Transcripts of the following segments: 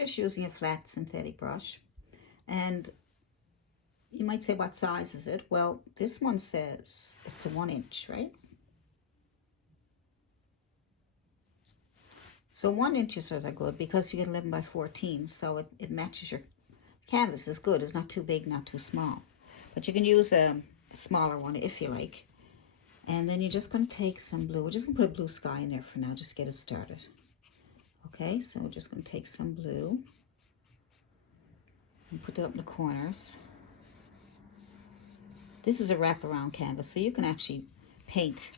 just using a flat synthetic brush. And you might say, what size is it? Well, this one says it's a 1 inch, right? So 1 inches are good because you get 11 by 14, so it matches your canvas. Is good. It's not too big, not too small. But you can use a smaller one if you like. And then you're just going to take some blue. We're just going to put a blue sky in there for now, just to get it started. Okay, so we're just going to take some blue and put it up in the corners. This is a wraparound canvas, so you can actually paint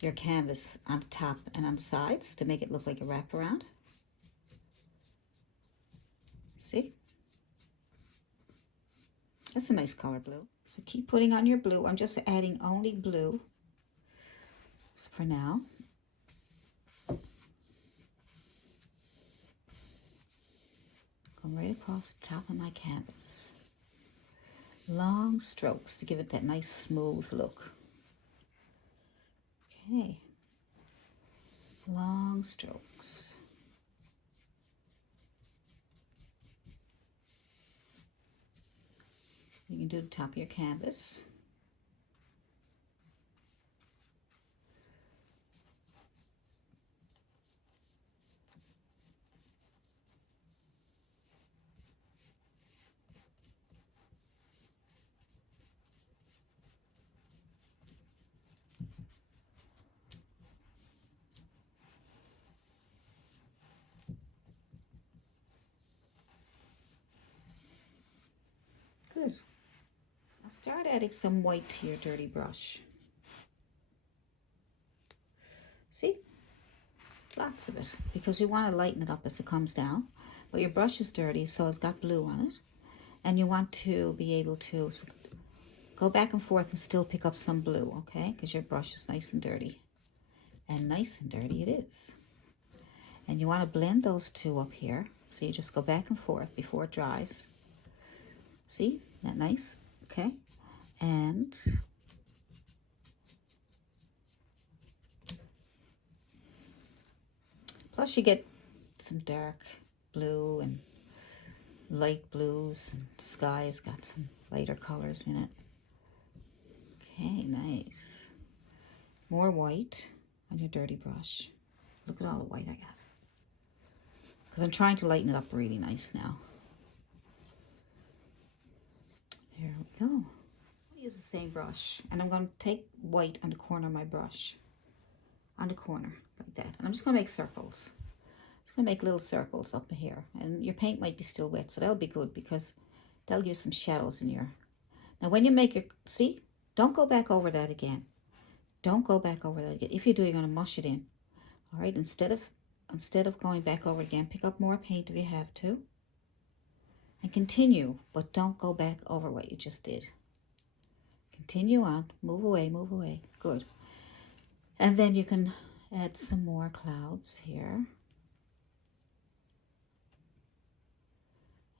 your canvas on the top and on the sides to make it look like a wraparound. See? That's a nice color, blue. So keep putting on your blue. I'm just adding only blue for now. Going right across the top of my canvas. Long strokes to give it that nice smooth look. Okay. Long strokes. You can do the top of your canvas. Good. Now start adding some white to your dirty brush. See? Lots of it, because we want to lighten it up as it comes down. But your brush is dirty, so it's got blue on it. And you want to be able to go back and forth and still pick up some blue, okay? Because your brush is nice and dirty. And nice and dirty it is. And you want to blend those two up here. So you just go back and forth before it dries. See? Isn't that nice? Okay. And plus you get some dark blue and light blues, and the sky has got some lighter colors in it. Okay, nice. More white on your dirty brush. Look at all the white I got. Because I'm trying to lighten it up really nice now. There we go. I'll use the same brush, and I'm going to take white on the corner of my brush. On the corner, like that. And I'm just going to make circles. Just going to make little circles up here. And your paint might be still wet, so that'll be good because that'll give some shadows in your... Now when you make your... See? Don't go back over that again. Don't go back over that again. If you do, you're going to mush it in. All right? Instead of going back over again, pick up more paint if you have to. And continue, but don't go back over what you just did. Continue on. Move away, move away. Good. And then you can add some more clouds here.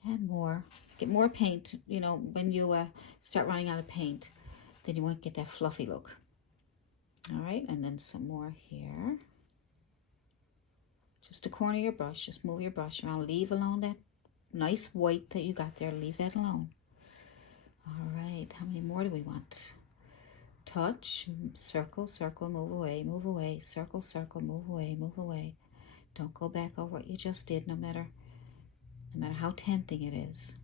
Add more. Get more paint. You know, when you start running out of paint, then you won't get that fluffy look. All right, and then some more here. Just the corner of your brush. Just move your brush around. Leave alone that nice white that you got there. Leave that alone. All right, how many more do we want? Touch, circle, circle, move away, circle, circle, move away. Don't go back over what you just did, no matter how tempting it is.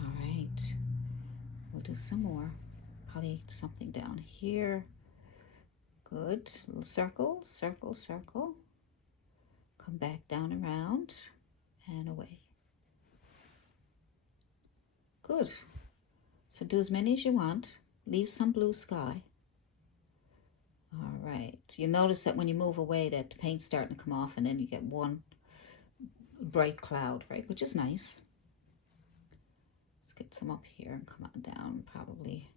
All right, we'll do some more. Probably something down here. Good, little circle, circle, circle. Come back down around and away. Good. So do as many as you want. Leave some blue sky. All right. You notice that when you move away that the paint's starting to come off and then you get one bright cloud, right? Which is nice. Let's get some up here and come on down probably.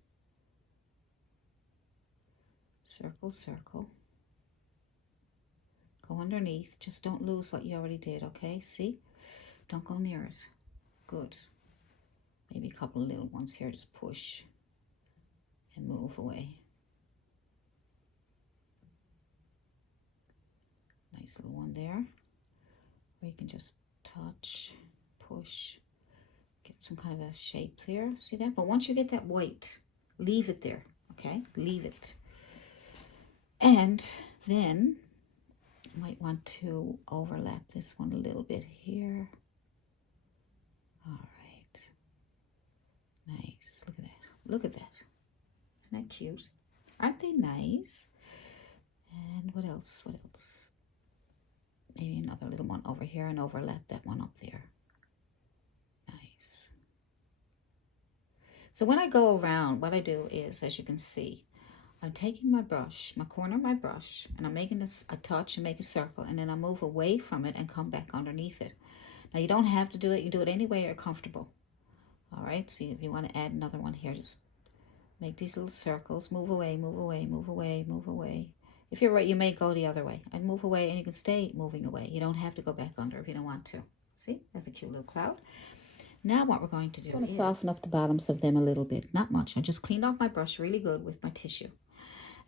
Circle, circle. Go underneath. Just don't lose what you already did, okay? See? Don't go near it. Good. Maybe a couple of little ones here. Just push and move away. Nice little one there. Or you can just touch kind of a shape there. See that? But once you get that white, leave it there. Okay, leave it. And then you might want to overlap this one a little bit here. All right. Nice. Look at that. Look at that. Isn't that cute? Aren't they nice? And what else? What else? Maybe another little one over here and overlap that one up there. Nice. So when I go around, what I do is, as you can see, I'm taking my brush, my corner of my brush, and I'm making this a touch and make a circle, and then I move away from it and come back underneath it. Now you don't have to do it. You do it any way you're comfortable. All right. See, if you want to add another one here, just make these little circles. Move away, move away, move away, move away. If you're right, you may go the other way. And move away, and you can stay moving away. You don't have to go back under if you don't want to. See, that's a cute little cloud. Now what we're going to do is soften up the bottoms of them a little bit. Not much. I just cleaned off my brush really good with my tissue.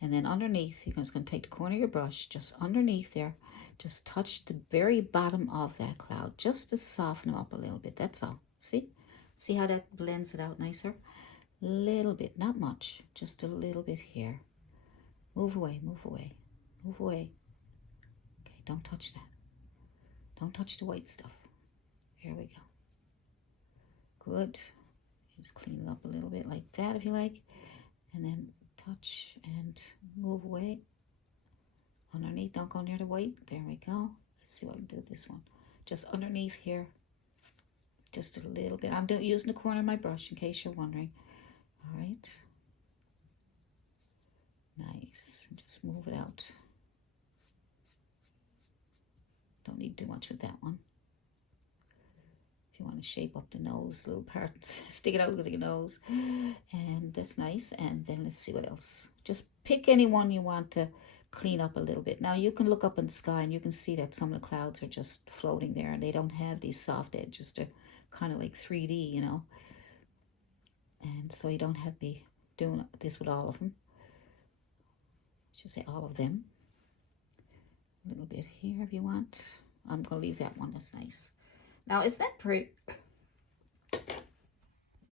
And then underneath, you're just going to take the corner of your brush, just underneath there, just touch the very bottom of that cloud, just to soften them up a little bit. That's all. See? See how that blends it out nicer? Little bit, not much, just a little bit here. Move away, move away, move away. Okay, don't touch that. Don't touch the white stuff. Here we go. Good. Just clean it up a little bit like that if you like. And then touch and move away. Underneath, don't go near the white. There we go. Let's see what I can do with this one. Just underneath here. Just a little bit. I'm using the corner of my brush in case you're wondering. All right. Nice. Just move it out. Don't need too much with that one. If you want to shape up the nose, little parts, stick it out with your nose. And that's nice. And then let's see what else. Just pick any one you want to clean up a little bit. Now you can look up in the sky and you can see that some of the clouds are just floating there and they don't have these soft edges. They're kind of like 3D, you know. And so you don't have to be doing this with all of them. I should say all of them. A little bit here if you want. I'm going to leave that one. That's nice. Now, isn't that pretty?